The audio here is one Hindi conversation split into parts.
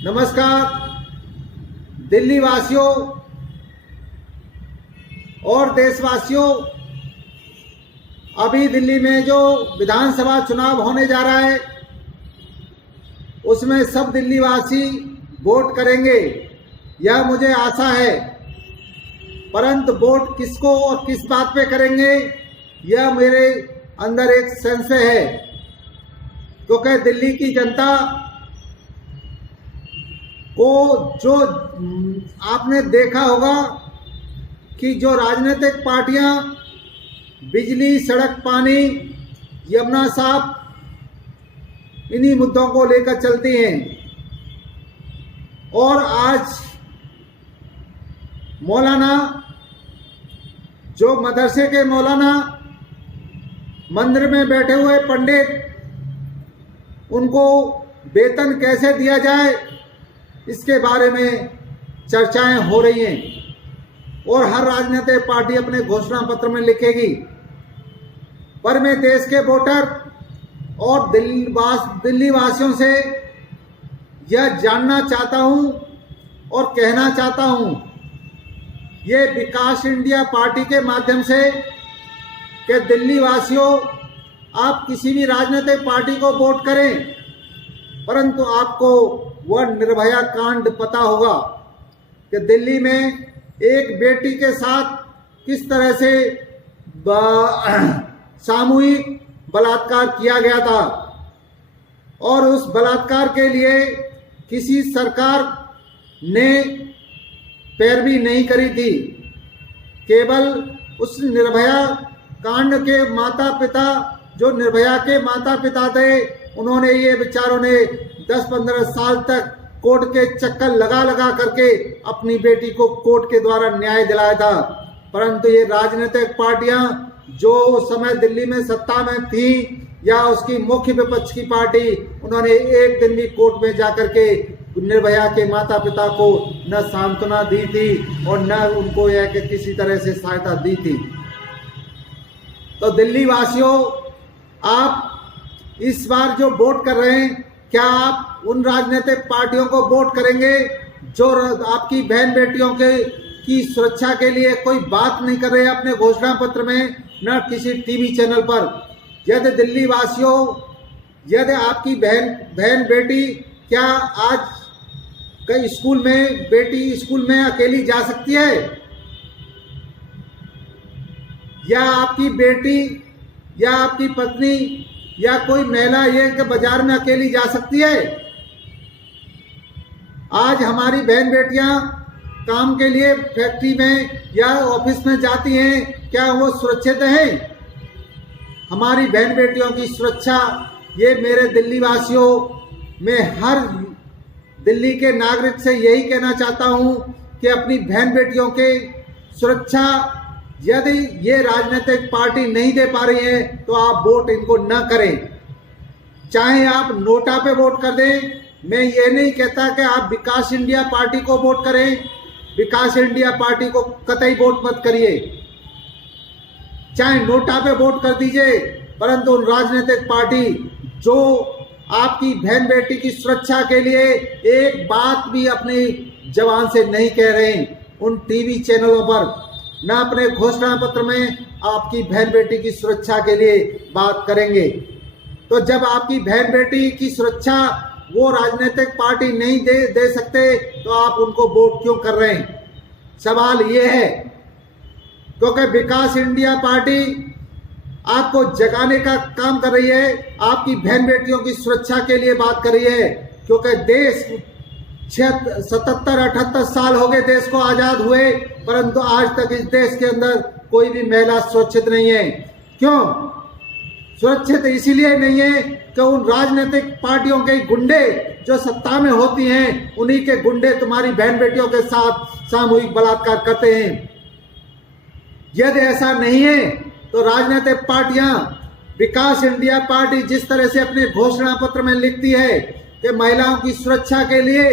नमस्कार दिल्ली वासियों और देशवासियों। अभी दिल्ली में जो विधानसभा चुनाव होने जा रहा है उसमें सब दिल्ली वासी वोट करेंगे, यह मुझे आशा है। परंतु वोट किसको और किस बात पे करेंगे यह मेरे अंदर एक संशय है, क्योंकि दिल्ली की जनता को जो आपने देखा होगा कि जो राजनीतिक पार्टियां बिजली, सड़क, पानी, यमुना साफ इन्हीं मुद्दों को लेकर चलती हैं। और आज मौलाना, जो मदरसे के मौलाना, मंदिर में बैठे हुए पंडित, उनको वेतन कैसे दिया जाए इसके बारे में चर्चाएं हो रही हैं और हर राजनीतिक पार्टी अपने घोषणा पत्र में लिखेगी। पर मैं देश के वोटर और दिल्ली वासियों से यह जानना चाहता हूं और कहना चाहता हूं, ये विकास इंडिया पार्टी के माध्यम से कि दिल्ली वासियों, आप किसी भी राजनीतिक पार्टी को वोट करें, परंतु आपको वह निर्भया कांड पता होगा कि दिल्ली में एक बेटी के साथ किस तरह से सामूहिक बलात्कार किया गया था और उस बलात्कार के लिए किसी सरकार ने पैरवी नहीं करी थी। केवल उस निर्भया कांड के माता पिता, जो निर्भया के माता पिता थे, उन्होंने ये बेचारों ने 10-15 साल तक कोर्ट के चक्कर लगा लगा करके अपनी बेटी को कोर्ट के द्वारा न्याय दिलाया था। परंतु ये राजनीतिक पार्टियां जो उस समय दिल्ली में सत्ता में थी या उसकी मुख्य विपक्ष की पार्टी, उन्होंने एक दिन भी कोर्ट में जाकर के निर्भया के माता पिता को न सांत्वना दी थी और न उनको यह कि किसी तरह से सहायता दी थी। तो दिल्ली वासियों, आप इस बार जो वोट कर रहे हैं, क्या आप उन राजनीतिक पार्टियों को वोट करेंगे जो आपकी बहन बेटियों के की सुरक्षा के लिए कोई बात नहीं कर रहे हैं अपने घोषणा पत्र में, न किसी टीवी चैनल पर? यदि दिल्ली वासियों, यदि आपकी बहन बेटी, क्या आज कई स्कूल में बेटी स्कूल में अकेली जा सकती है? या आपकी बेटी या आपकी पत्नी या कोई महिला ये कि बाजार में अकेली जा सकती है? आज हमारी बहन बेटियां काम के लिए फैक्ट्री में या ऑफिस में जाती हैं, क्या वो सुरक्षित हैं? हमारी बहन बेटियों की सुरक्षा, ये मेरे दिल्ली वासियों, मैं हर दिल्ली के नागरिक से यही कहना चाहता हूं कि अपनी बहन बेटियों के सुरक्षा यदि ये राजनीतिक पार्टी नहीं दे पा रही है तो आप वोट इनको न करें। चाहे आप नोटा पे वोट कर दें, मैं ये नहीं कहता कि आप विकास इंडिया पार्टी को वोट करें, विकास इंडिया पार्टी को कतई वोट मत करिए। चाहे नोटा पे वोट कर दीजिए, परंतु उन राजनीतिक पार्टी जो आपकी बहन बेटी की सुरक्षा के लिए एक बात भी अपनी जबान से नहीं कह रहे, उन टीवी चैनलों पर न अपने घोषणा पत्र में आपकी बहन बेटी की सुरक्षा के लिए बात करेंगे। तो जब आपकी बहन बेटी की सुरक्षा वो राजनीतिक पार्टी नहीं दे सकते तो आप उनको वोट क्यों कर रहे हैं? सवाल ये है, क्योंकि विकास इंडिया पार्टी आपको जगाने का काम कर रही है, आपकी बहन बेटियों की सुरक्षा के लिए बात कर रही है। क्योंकि देश 77-78 साल हो गए देश को आजाद हुए, परंतु आज तक इस देश के अंदर कोई भी महिला सुरक्षित नहीं है। क्यों सुरक्षित? इसीलिए नहीं है कि उन राजनीतिक पार्टियों के गुंडे जो सत्ता में होती हैं, उन्हीं के गुंडे तुम्हारी बहन बेटियों के साथ सामूहिक बलात्कार करते हैं। यदि ऐसा नहीं है तो राजनीतिक पार्टियां, विकास इंडिया पार्टी जिस तरह से अपने घोषणा पत्र में लिखती है कि महिलाओं की सुरक्षा के लिए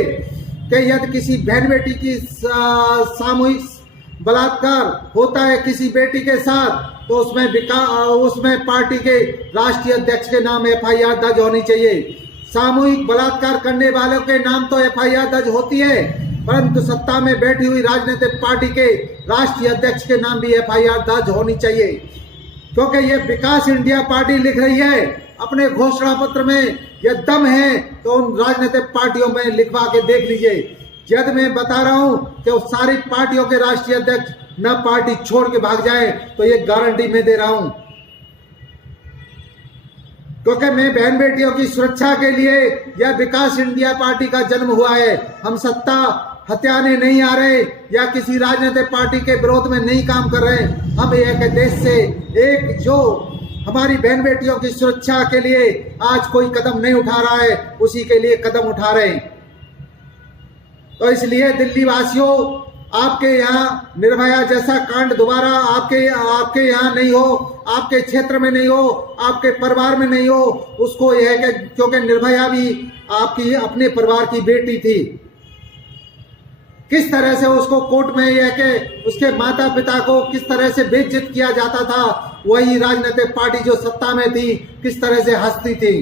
कि यदि किसी बहन बेटी की सामूहिक बलात्कार होता है किसी बेटी के साथ, तो उसमें पार्टी के राष्ट्रीय अध्यक्ष के नाम FIR दर्ज होनी चाहिए। सामूहिक बलात्कार करने वालों के नाम तो एफआईआर दर्ज होती है, परंतु सत्ता में बैठी हुई राजनीतिक पार्टी के राष्ट्रीय अध्यक्ष के नाम भी एफआईआर दर्ज होनी चाहिए, क्योंकि ये विकास इंडिया पार्टी लिख रही है अपने घोषणा पत्र में। यह दम है तो उन राजनीतिक पार्टियों में लिखवा के देख लीजिए। यदि मैं बता रहा हूं कि वो सारी पार्टियों के राष्ट्रीय अध्यक्ष न पार्टी छोड़ के भाग जाए, तो ये गारंटी मैं दे रहा हूं, क्योंकि मैं बहन बेटियों की सुरक्षा के लिए यह विकास इंडिया पार्टी का जन्म हुआ है। हम सत्ता हथियाने नहीं आ रहे या किसी राजनीतिक पार्टी के विरोध में नहीं काम कर रहे। हम एक देश से एक जो हमारी बहन बेटियों की सुरक्षा के लिए आज कोई कदम नहीं उठा रहा है, उसी के लिए कदम उठा रहे हैं। तो इसलिए दिल्ली वासियों, आपके यहाँ निर्भया जैसा कांड दोबारा आपके यहाँ नहीं हो, आपके क्षेत्र में नहीं हो, आपके परिवार में नहीं हो। उसको यह है कि क्योंकि निर्भया भी आपकी अपने परिवार की बेटी थी, किस तरह से उसको कोर्ट में यह कि उसके माता पिता को किस तरह से बेइज्जत किया जाता था, वही राजनीतिक पार्टी जो सत्ता में थी किस तरह से हंसती थी।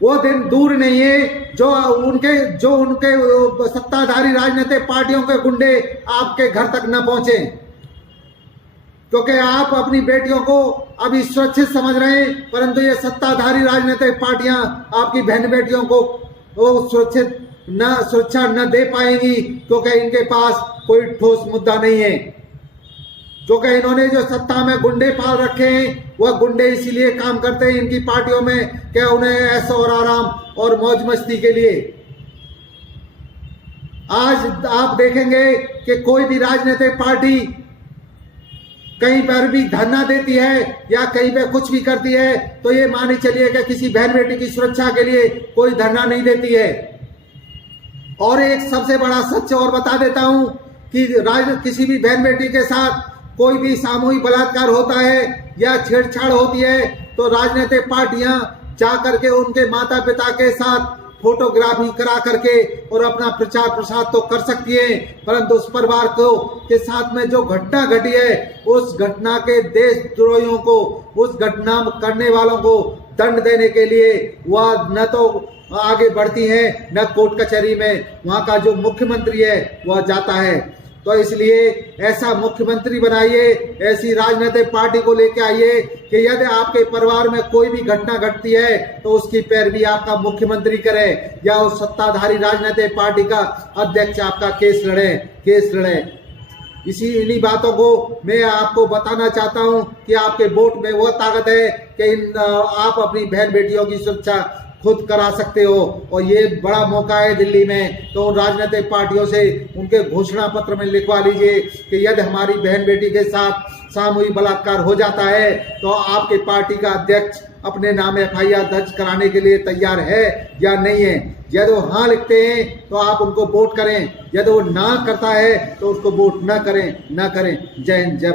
वो दिन दूर नहीं है जो उनके सत्ताधारी राजनीतिक पार्टियों के गुंडे आपके घर तक न पहुंचे, क्योंकि आप अपनी बेटियों को अभी सुरक्षित समझ रहे हैं, परंतु ये सत्ताधारी राजनीतिक पार्टियां आपकी बहन बेटियों को वो सुरक्षा न दे पाएंगी, क्योंकि इनके पास कोई ठोस मुद्दा नहीं है। क्योंकि इन्होंने जो सत्ता में गुंडे पाल रखे हैं, वह गुंडे इसीलिए काम करते हैं इनकी पार्टियों में कि उन्हें ऐशो और आराम और मौज मस्ती के लिए। आज आप देखेंगे कि कोई भी राजनीतिक पार्टी कहीं पर भी धरना देती है या कहीं पे कुछ भी करती है, तो ये मानी चलिए कि किसी बहन बेटी की सुरक्षा के लिए कोई धरना नहीं देती है। और एक सबसे बड़ा सच और बता देता हूं कि किसी भी बहन बेटी के साथ कोई भी सामूहिक बलात्कार होता है या छेड़छाड़ होती है, तो राजनीतिक पार्टियां जा करके उनके माता पिता के साथ फोटोग्राफी करा करके और अपना प्रचार प्रसार तो कर सकती है, परंतु उस परिवार को के साथ में जो घटना घटी है, उस घटना के देशद्रोहियों को, उस घटना करने वालों को दंड देने के लिए वह न तो आगे बढ़ती है, न कोर्ट कचहरी में वहां का जो मुख्यमंत्री है वह जाता है। तो इसलिए ऐसा मुख्यमंत्री बनाइए, ऐसी राजनीतिक पार्टी को लेके आइए कि यदि आपके परिवार में कोई भी घटना घटती है तो उसकी पैरवी आपका मुख्यमंत्री करे या उस सत्ताधारी राजनीतिक पार्टी का अध्यक्ष आपका केस लड़े। इन्हीं बातों को मैं आपको बताना चाहता हूं कि आपके वोट में वह ताकत है कि आप अपनी बहन बेटियों की सुरक्षा खुद करा सकते हो, और ये बड़ा मौका है दिल्ली में। तो उन राजनीतिक पार्टियों से उनके घोषणा पत्र में लिखवा लीजिए कि यदि हमारी बहन बेटी के साथ सामूहिक बलात्कार हो जाता है तो आपके पार्टी का अध्यक्ष अपने नाम एफआईआर दर्ज कराने के लिए तैयार है या नहीं है। यदि वो हाँ लिखते हैं तो आप उनको वोट करें, यदि वो ना करता है तो उसको वोट न करें। जय हिंद, जय।